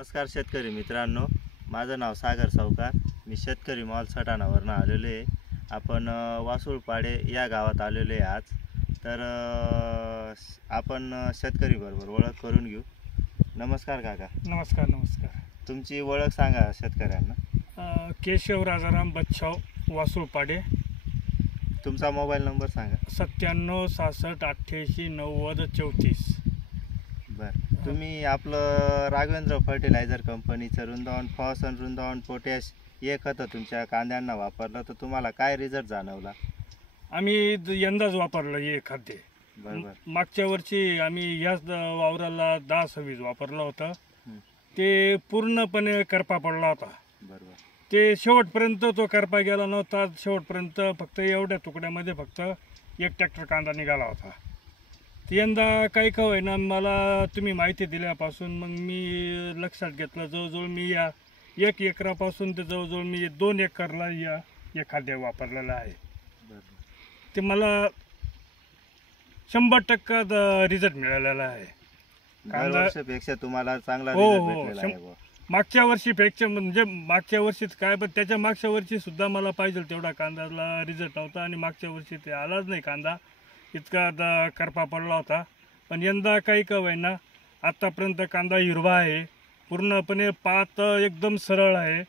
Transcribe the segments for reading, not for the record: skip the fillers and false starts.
नमस्कार शेतकरी मित्रांनो, माझं नाव सागर सावकार. मी शेतकरी मॉल सटाणावरून आलेलो आहे. आपण वासुळपाडे या गावात आलेलो आहे आज. तर आपण शेतकरी बरोबर ओळख करून घेऊ. नमस्कार काका. नमस्कार नमस्कार. तुमची ओळख सांगा शेतकऱ्यांना. केशव राजाराम बच्छाव, वासुळपाडे. तुमचा मोबाईल नंबर सांगा. 97 66 88 90 34. बरं, तुम्ही आपलं राघवेंद्र फर्टिलायझर कंपनीचं वृंदावन फॉस आणि वृंदावन पोटॅश हे खतं तुमच्या कांद्यांना वापरलं तर तुम्हाला काय रिझल्ट जाणवला? आम्ही यंदाच वापरलं हे खाद्य. बरोबर. मागच्या वर्षी आम्ही याच वावराला 10-26 वापरलं होतं. ते पूर्णपणे करपा पडला होता. बरोबर. ते शेवटपर्यंत तो करपा गेला नव्हता. शेवटपर्यंत फक्त एवढ्या तुकड्यामध्ये फक्त 1 ट्रॅक्टर कांदा निघाला होता. यंदा काही का होईना मला तुम्ही माहिती दिल्यापासून मग मी लक्षात घेतलं. जवळजवळ मी या 1 एकरापासून ते जवळजवळ मी 2 एकरला या खाद्य वापरलेलं आहे. ते मला 100% रिझल्ट मिळालेला आहे. कांद्यापेक्षा तुम्हाला चांगला हो रिझल्ट हो. भेटलेला आहे. मागच्या वर्षीपेक्षा म्हणजे मागच्या वर्षीच काय, पण त्याच्या मागच्या वर्षी सुद्धा मला पाहिजे तेवढा कांद्याला रिझल्ट नव्हता आणि मागच्या वर्षी ते आलाच नाही कांदा. इतका करपा पडला होता. पण यंदा काही का होईना आत्तापर्यंत कांदा हिरवा आहे. पूर्णपणे पात एकदम सरळ आहे.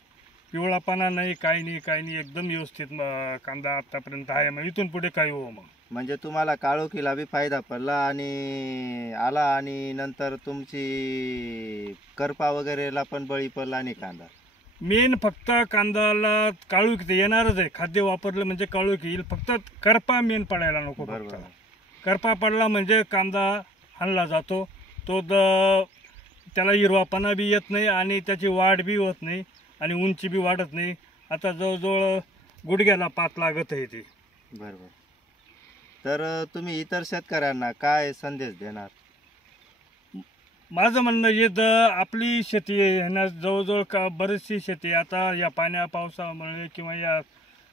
पिवळापणा नाही, काही नाही, एकदम व्यवस्थित कांदा आत्तापर्यंत आहे. मग इथून पुढे काही हो मग म्हणजे तुम्हाला काळोखीला बी फायदा पडला आणि आला आणि नंतर तुमची करपा वगैरेला पण बळी पडला नाही कांदा. मेन फक्त कांद्याला काळोख येणारच आहे. खाद्य वापरलं म्हणजे काळोख येईल. फक्त करपा मेन पडायला नको. बरोबर. करपा पडला म्हणजे कांदा हाणला जातो. तो त्याला हिरवापणा बी येत नाही आणि त्याची वाढ बी होत नाही आणि उंची बी वाढत नाही. आता जवळजवळ गुडघ्याला पात लागत आहे ती. बरोबर. तर तुम्ही इतर शेतकऱ्यांना काय संदेश देणार? माझं म्हणणं हे आपली शेती आहे ना, जवळजवळ बरीचशी शेती आता या पावसामुळे किंवा या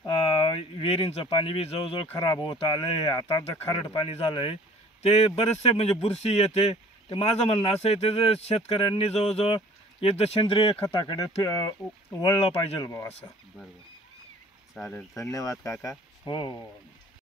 विहिरींचं पाणी बी जवळजवळ खराब होत आलं आहे. आता तर खारट पाणी झालं आहे. ते बरेचसे म्हणजे बुरशी येते. ते माझं म्हणणं असं आहे ते शेतकऱ्यांनी जवळजवळ एकदा सेंद्रिय खताकडे वळलं पाहिजे भाऊ असं. बरोबर. चालेल. धन्यवाद काका. हो.